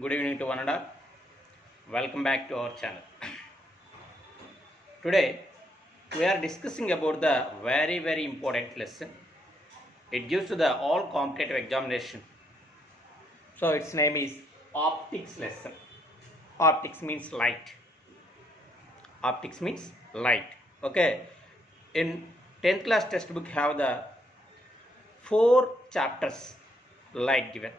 Good evening to one and all. Welcome back to our channel. Today we are discussing about the very important lesson. It gives to the all competitive examination. So its name is optics lesson. Optics means light. Optics means light. Okay. In 10th class textbook have the 4 chapters light given.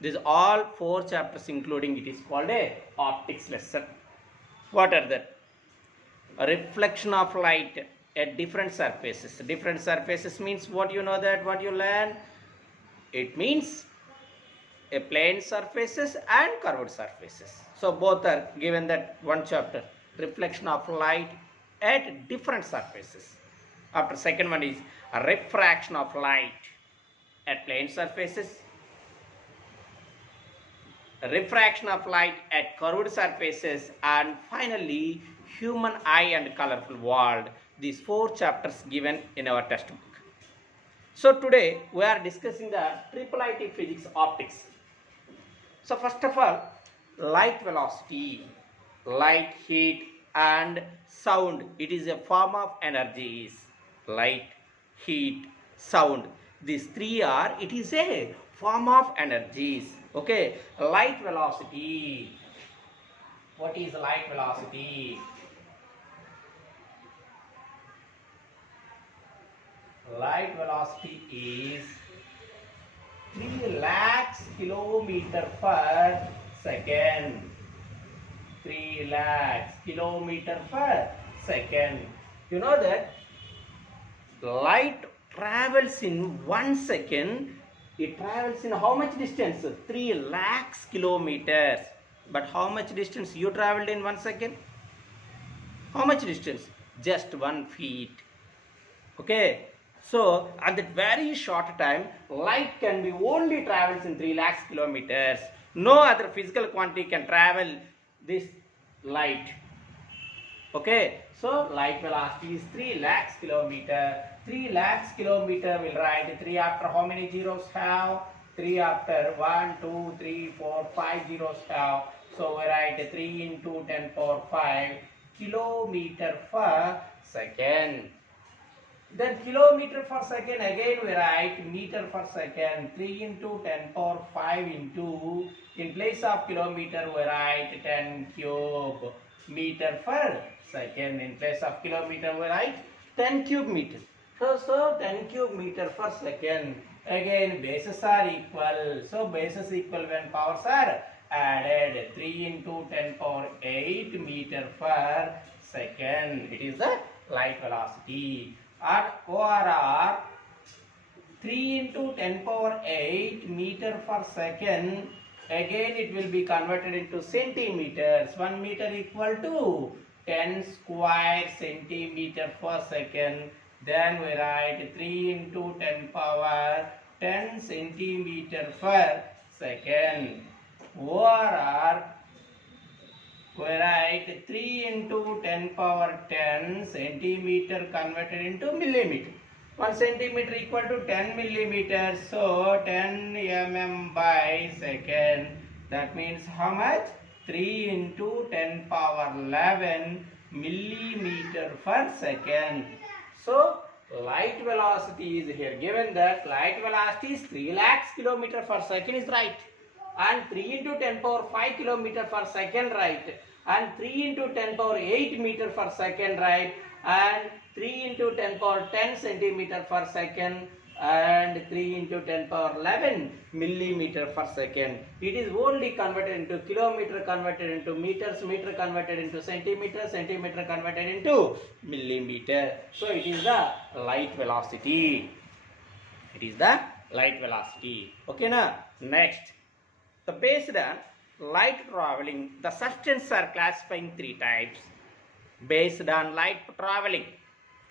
These all 4 chapters including it is called a optics lesson. What are that? A reflection of light at different surfaces. Different surfaces means what you know that, what you learn? It means a plane surfaces and curved surfaces. So both are given that one chapter. Reflection of light at different surfaces. After second one is a refraction of light at plane surfaces. Refraction of light at curved surfaces, and finally human eye and colorful world. These 4 chapters given in our textbook. So today we are discussing the IIIT physics optics. So first of all, light velocity, light, heat and sound. It is a form of energies. Light, heat, sound. These 3 are, it is a form of energies. Okay, light velocity. What is light velocity? Light velocity is 3 lakhs kilometer per second. 3 lakhs kilometer per second. You know that light travels in 1 second. It travels in how much distance? 3 lakhs kilometers. But how much distance you traveled in 1 second? How much distance? Just 1 feet. Okay. So at that very short time, light can be only travels in 3 lakhs kilometers. No other physical quantity can travel this light. Okay. So light velocity is 3 lakhs kilometer. 3 lakhs kilometer will write 3 after how many zeros have? 3 after 1, 2, 3, 4, 5 zeros have. So we write 3 into 10 power 5 kilometer per second. Then kilometer per second again we write meter per second. 3 into 10 power 5 into, in place of kilometer we write 10 cube meter per second. In place of kilometer we write 10 cube meter. So 10 cube meter per second. Again bases are equal. So bases equal when powers are added. 3 into 10 power 8 meter per second. It is the light velocity. Or 3 into 10 power 8 meter per second. Again it will be converted into centimeters. 1 meter equal to 10 square centimeter per second. Then we write 3 into 10 power 10 centimeter per second. Or we write 3 into 10 power 10 centimeter converted into millimeter. 1 centimeter equal to 10 millimeters. So 10 mm by second. That means how much? 3 into 10 power 11 millimeter per second. So light velocity is here given that light velocity is 3 lakhs kilometer per second is right. And 3 into 10 power 5 kilometer per second right. And 3 into 10 power 8 meter per second right. And 3 into 10 power 10 centimeter per second. And 3 into 10 power 11 millimeter per second. It is only converted into kilometer, converted into meters, meter converted into centimeter, centimeter converted into millimeter. So it is the light velocity. It is the light velocity. Okay na? Next. The based on light traveling, the substances are classifying 3 types. Based on light traveling,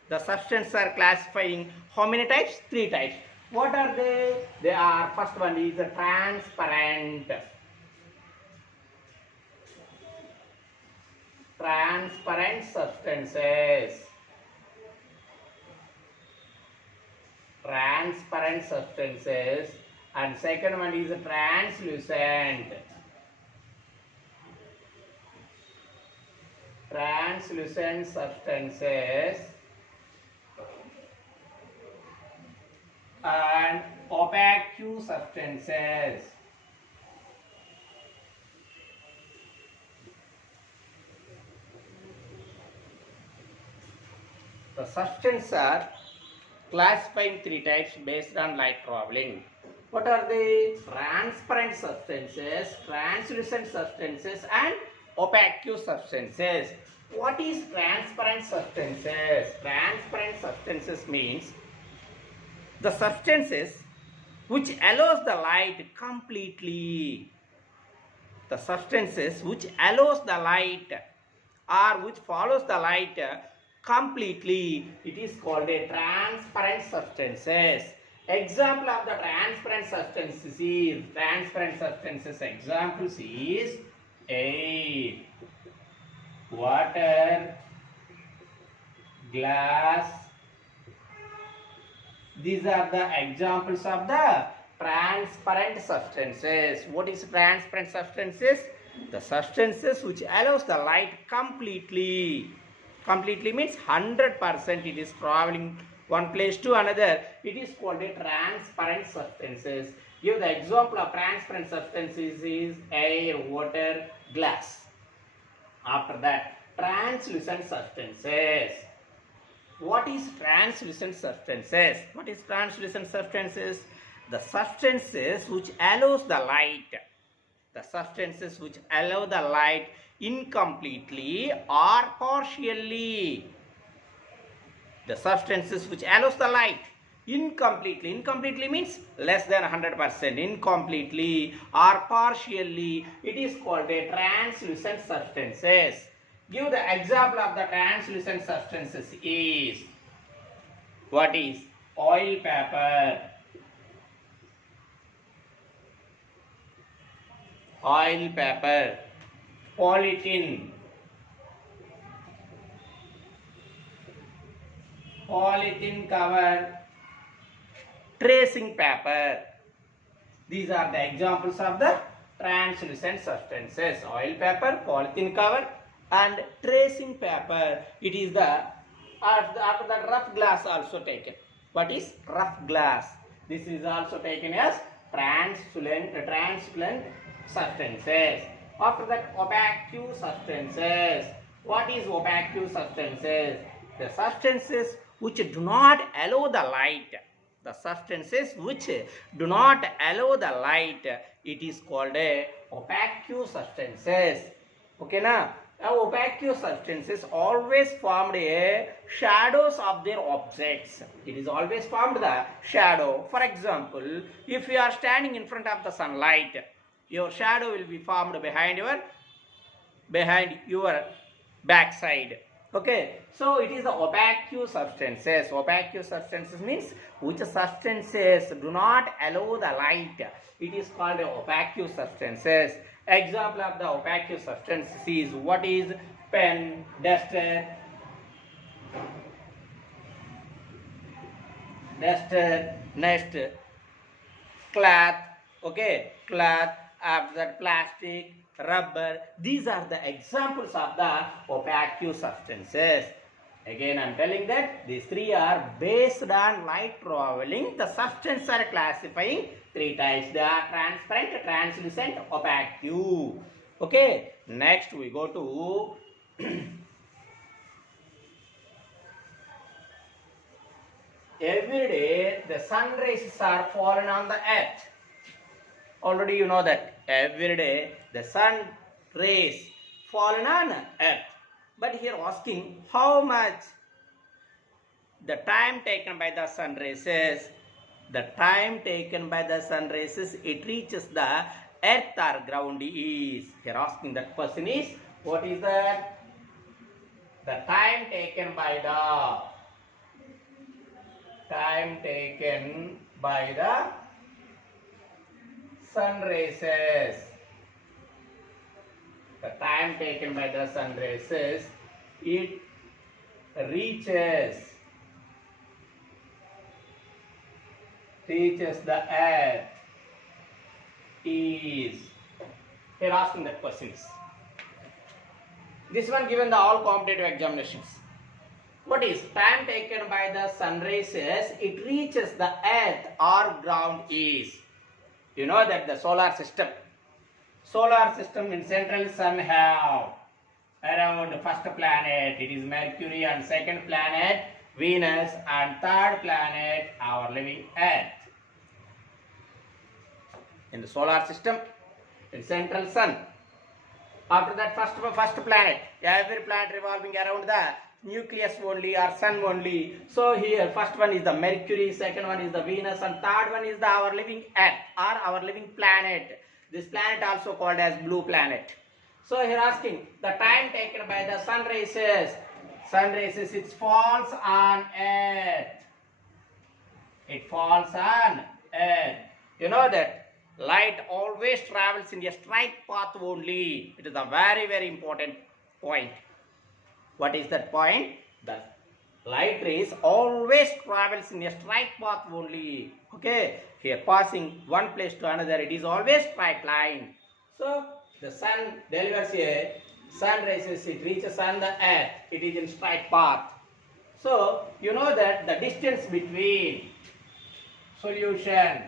the substances are classifying how many types? 3 types. What are they? They are, first one is transparent. Transparent substances. Transparent substances. And second one is translucent. translucent substances and opaque substances. The substances are classified in three types based on light traveling. What are they? Transparent substances, translucent substances and opaque substances. What is transparent substances? Transparent substances means the substances which allows the light completely. The substances which allows the light or which follows the light completely, it is called a transparent substances. Example of the transparent substances examples is air, water, glass. These are the examples of the transparent substances. What is transparent substances? The substances which allows the light completely. Completely means 100% it is traveling one place to another. It is called a transparent substances. Give the example of transparent substances is air, water, glass. After that, translucent substances. What is translucent substances? What is translucent substances? The substances which allows the light. The substances which allow the light incompletely or partially. The substances which allows the light incompletely. Incompletely means less than 100%. Incompletely or partially. It is called a translucent substances. Give the example of the translucent substances is, what is oil paper, polythene cover, tracing paper. These are the examples of the translucent substances. Oil paper, polythene cover and tracing paper. It is the after that rough glass also taken. What is rough glass? This is also taken as translucent substances. After that, opaque substances. What is opaque substances? The substances which do not allow the light. The substances which do not allow the light. It is called a opaque substances. Okay, now opaque substances always formed a shadows of their objects. It is always formed the shadow. For example, if you are standing in front of the sunlight, your shadow will be formed behind your backside. Okay, so it is the opaque substances. Opaque substances means which substances do not allow the light. It is called opaque substances. Example of the opaque substances is, what is pen, duster, next cloth, okay, cloth, after that plastic, rubber. These are the examples of the opaque substances. Again, I am telling that these three are based on light traveling. The substances are classifying three types. They are transparent, translucent, opaque. Okay. Next we go to every day the sun rays are falling on the earth. Already you know that every day the sun rays falling on earth. But here asking how much the time taken by the sun rays. The time taken by the sun rays, it reaches the earth or ground is. Here asking that question is, what is that? The time taken by the sun rays. The time taken by the sun rays, it reaches the earth is. Here asking that questions. This one given the all competitive examinations. What is time taken by the sun rays it reaches the earth or ground is? You know that the solar system in central sun have around first planet it is Mercury, and second planet Venus, and third planet our living earth. In the solar system, in central sun. After that first planet, every planet revolving around the nucleus only or sun only. So here first one is the Mercury, second one is the Venus, and third one is the our living earth or our living planet. This planet also called as blue planet. So here asking the time taken by the sun rays it falls on earth. It falls on earth. You know that light always travels in a straight path only. It is a very, very important point. What is that point? The light rays always travels in a straight path only. Okay. Here passing one place to another, it is always straight line. So the sun delivers a sun rays, it reaches on the earth. It is in straight path. So you know that the distance between solution,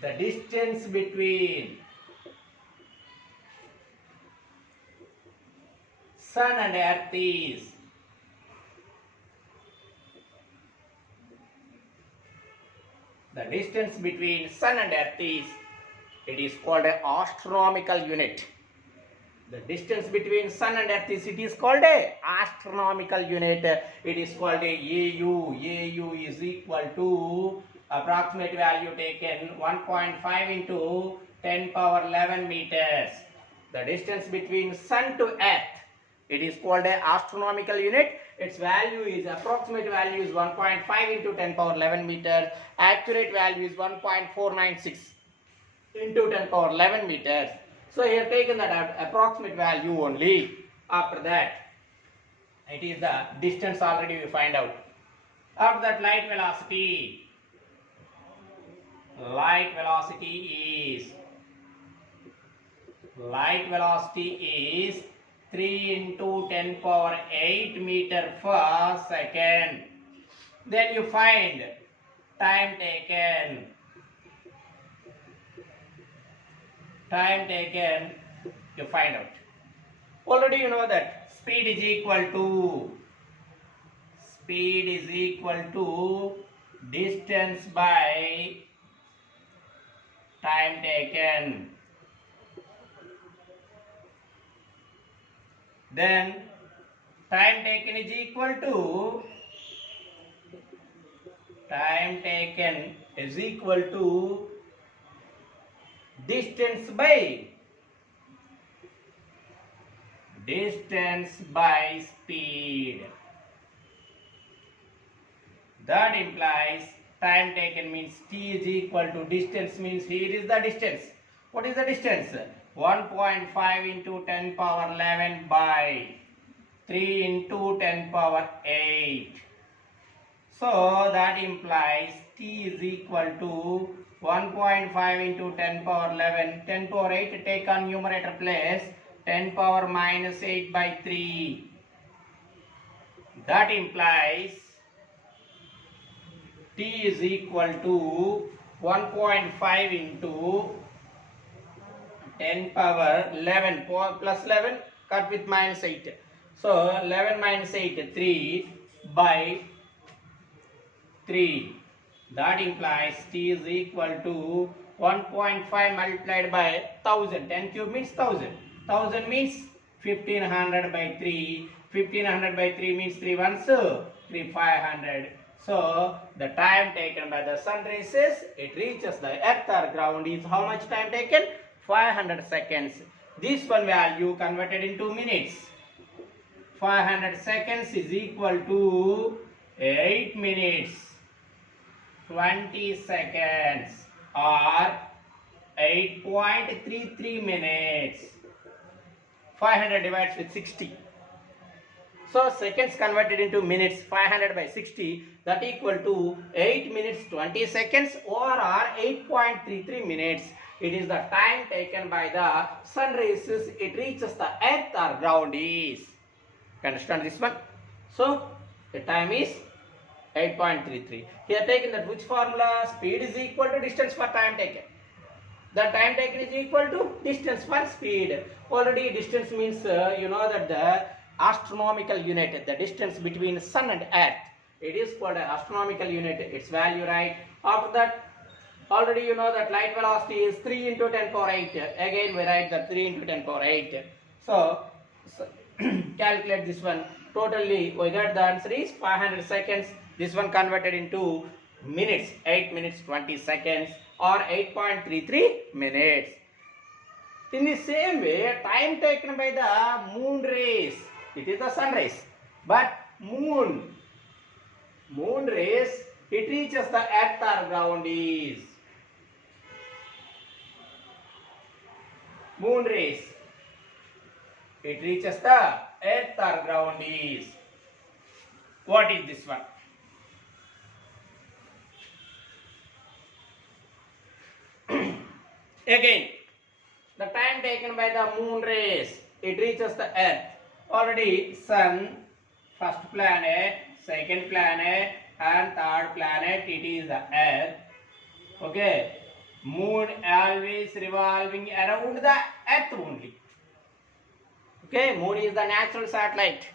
the distance between sun and earth is it is called an astronomical unit. The distance between sun and earth it is called a astronomical unit. It is called a AU. AU is equal to approximate value taken 1.5 into 10 power 11 meters. The distance between sun to earth, it is called a astronomical unit. Its value is, approximate value is 1.5 into 10 power 11 meters. Accurate value is 1.496 into 10 power 11 meters. So here taken that approximate value only. After that, it is the distance already we find out. After that, light velocity. Light velocity is 3 into 10 power 8 meter per second. Then you find time taken. You find out. Already you know that speed is equal to distance by time taken. Then time taken is equal to distance by speed. That implies time taken means t is equal to distance means here is the distance. What is the distance? 1.5 into 10 power 11 by 3 into 10 power 8. So that implies t is equal to 1.5 into 10 power 11. 10 power 8 take on numerator place. 10 power minus 8 by 3. That implies t is equal to 1.5 into 10 power 11 plus 11 cut with minus 8. So 11 minus 8 3 by 3. That implies t is equal to 1.5 multiplied by 1000. 10 cube means 1000. 1000 means 1500 by 3. 1500 by 3 means 3 ones 3500. So the time taken by the sun rays it reaches the earth or ground is how much time taken? 500 seconds. This one value converted into minutes. 500 seconds is equal to 8 minutes 20 seconds or 8.33 minutes. 500 divides with 60. So seconds converted into minutes, 500 by 60, that equal to 8 minutes 20 seconds or 8.33 minutes. It is the time taken by the sun rays. It reaches the earth or ground is. You understand this one? So the time is 8.33. Here taken that which formula? Speed is equal to distance for time taken. The time taken is equal to distance for speed. Already distance means you know that the astronomical unit, the distance between sun and earth, it is called an astronomical unit, its value, right? After that, already you know that light velocity is 3 into 10 power 8. Again we write that 3 into 10 power 8. So calculate this one. Totally we got the answer is 500 seconds. This one converted into minutes, 8 minutes 20 seconds or 8.33 minutes. In the same way, time taken by the moon rays, it is the sun rays, but moon rays, it reaches the earth or ground is. Moon rays, it reaches the earth or ground is. What is this one? Again, the time taken by the moon rays, it reaches the earth. Already sun, first planet, second planet and third planet, it is the earth. Okay, moon always revolving around the earth only. Okay, moon is the natural satellite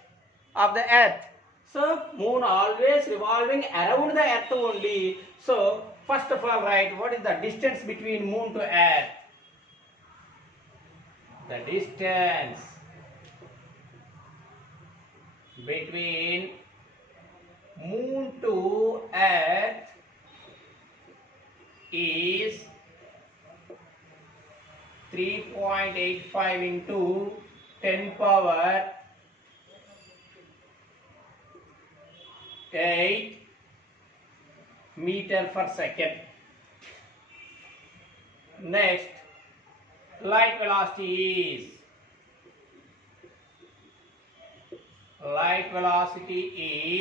of the earth. So moon always revolving around the earth only. So first of all, write what is the distance between moon to earth. The distance between moon to earth is 3.85 into 10 power 8 meter per second. Next, light velocity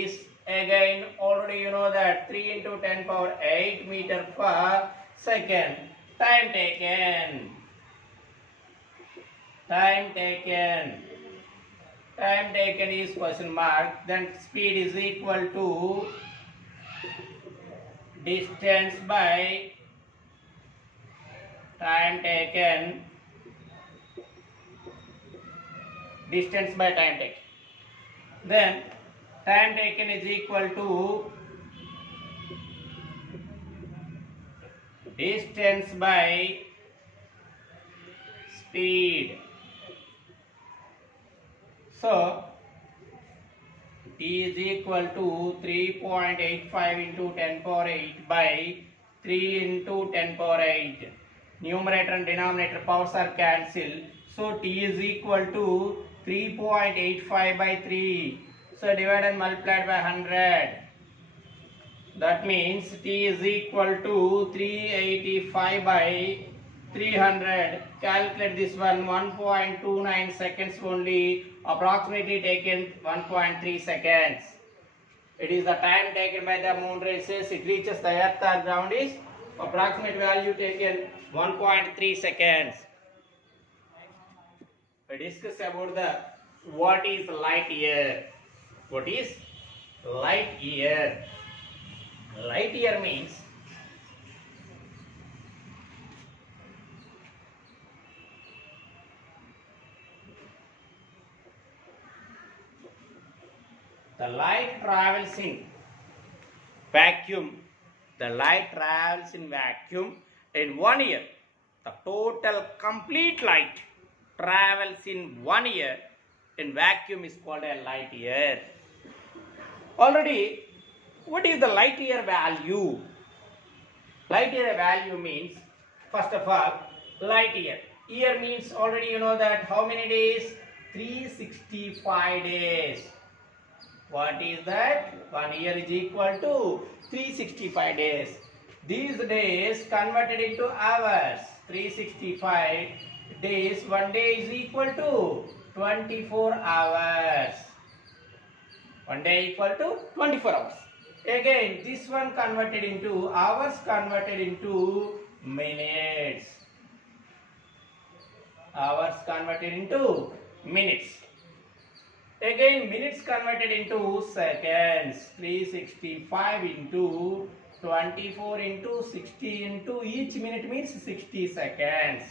is again already you know that 3 into 10 power 8 meter per second. Time taken is question mark. Then speed is equal to distance by time taken. Then time taken is equal to distance by speed. So T is equal to 3.85 into 10 power 8 by 3 into 10 power 8. Numerator and denominator powers are cancelled. So T is equal to 3.85 by 3. So divide and multiplied by 100. That means T is equal to 385 by 300. Calculate this one. 1.29 seconds only. Approximately taken 1.3 seconds. It is the time taken by the moon rays. It reaches the earth or ground is approximate value taken 1.3 seconds. We discuss about the what is light year. What is light year? Light year means the light travels in vacuum. The light travels in vacuum in 1 year. The total complete light travels in 1 year in vacuum is called a light year. Already, what is the light year value? Light year value means, first of all, light year. Year means already you know that how many days? 365 days. What is that? 1 year is equal to 365 days. These days converted into hours. 365 days, 1 day is equal to 24 hours. 1 day equal to 24 hours. Again, this one converted into hours, converted into minutes. Hours converted into minutes. Again, minutes converted into seconds. 365 into 24 into 60 into each minute means 60 seconds.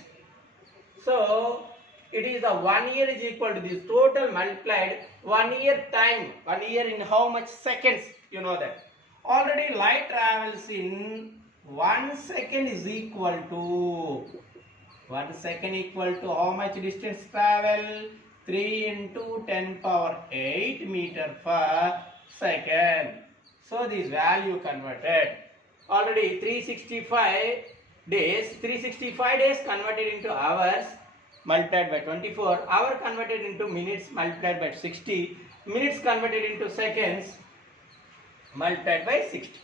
So, it is the 1 year is equal to this total multiplied 1 year time. 1 year in how much seconds? You know that. Already light travels in 1 second is equal to 1 second equal to how much distance travel? 3 into 10 power 8 meter per second. So this value converted. Already 365 days converted into hours multiplied by 24. Hour converted into minutes multiplied by 60. Minutes converted into seconds multiplied by 60.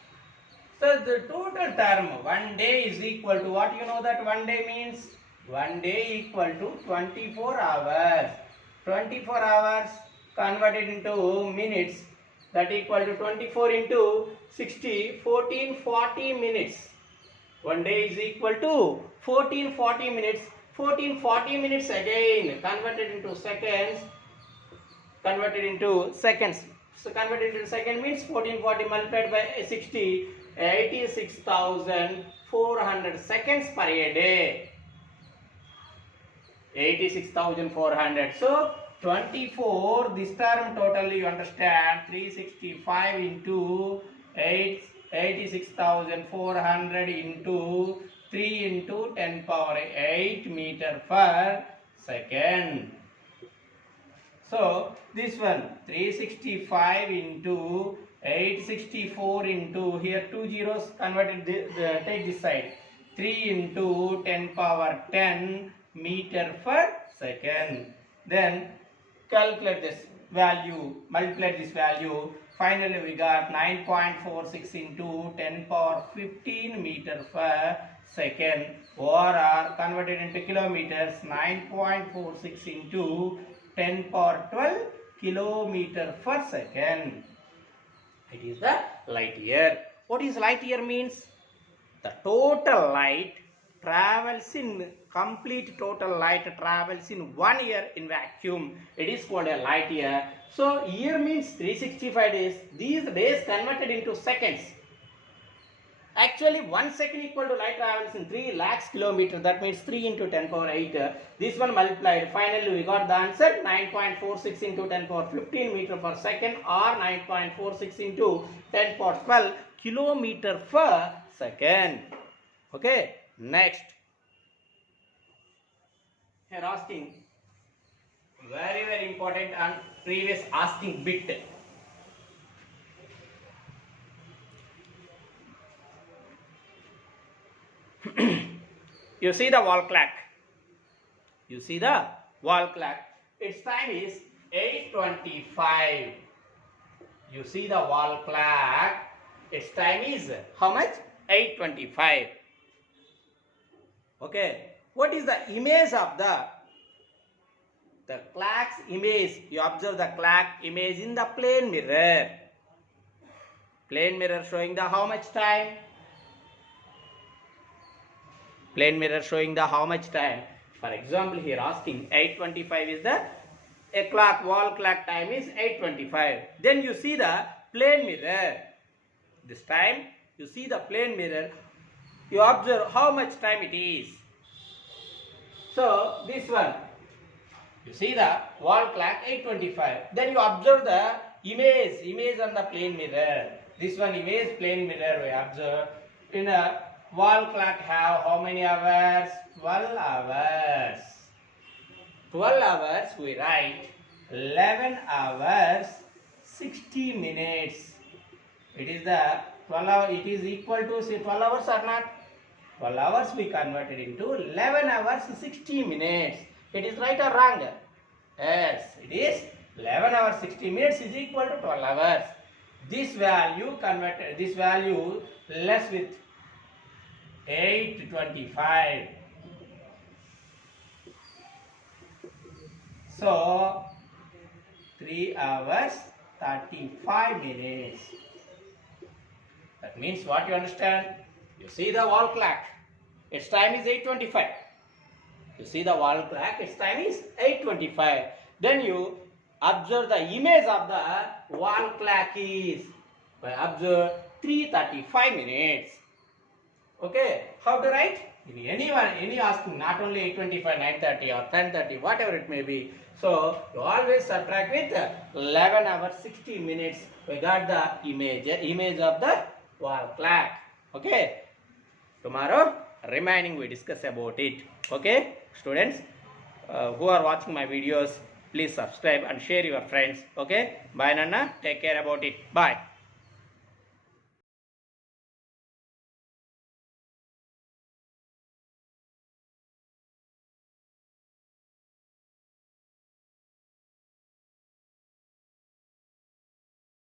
So the total term 1 day is equal to what? You know that 1 day means? 1 day equal to 24 hours. 24 hours converted into minutes, that equal to 24 into 60, 1440 minutes. 1 day is equal to 1440 minutes. 1440 minutes again converted into seconds. So converted into second means 1440 multiplied by 60, 86,400 seconds per a day. 86,400. So 24, this term totally you understand, 365 into 86,400 into 3 into 10 power 8 meter per second. So this one 365 into 864 into, here 2 zeros converted, take this side, 3 into 10 power 10 meter per second. Then calculate this value, multiply this value. Finally we got 9.46 into 10 power 15 meter per second, or converted into kilometers, 9.46 into 10 power 12 kilometer per second. It is the light year. What is light year means? The total light travels in, complete total light travels in 1 year in vacuum. It is called a light year. So year means 365 days. These days converted into seconds. Actually 1 second equal to light travels in 3 lakhs kilometers. That means 3 into 10 power 8. This one multiplied. Finally we got the answer 9.46 into 10 power 15 meter per second, or 9.46 into 10 power 12 kilometer per second. Okay. Next, here asking very important and previous asking bit. You see the wall clock. You see the wall clock. Its time is 8:25. You see the wall clock. Its time is how much? 8:25. Okay, what is the image of the clock's image? You observe the clock image in the plane mirror. Plane mirror showing the how much time? Plane mirror showing the how much time? For example, here asking 8:25 is the clock, wall clock time is 8:25. Then you see the plane mirror. This time you see the plane mirror. You observe how much time it is. So this one, you see the wall clock 8:25. Then you observe the image on the plane mirror. This one image plane mirror we observe. In a wall clock have how many hours? 12 hours. 12 hours we write 11 hours 60 minutes. It is the 12 hours. It is equal to, say, 12 hours or not? 12 hours we converted into 11 hours 60 minutes. It is right or wrong? Yes, it is 11 hours 60 minutes is equal to 12 hours. This value converted, this value less with 8:25. So 3 hours 35 minutes. That means what you understand? You see the wall clock. Its time is 8:25. You see the wall clock, its time is 8:25. Then you observe the image of the wall clock is, observe 3:35 minutes. Okay, how to write? Any asking, not only 8:25, 9:30 or 10:30, whatever it may be. So you always subtract with 11 hours 60 minutes. We got the image of the wall clock. Okay. Tomorrow remaining we discuss about it. Okay, students who are watching my videos, please subscribe and share your friends. Okay, bye Nana, take care about it. Bye.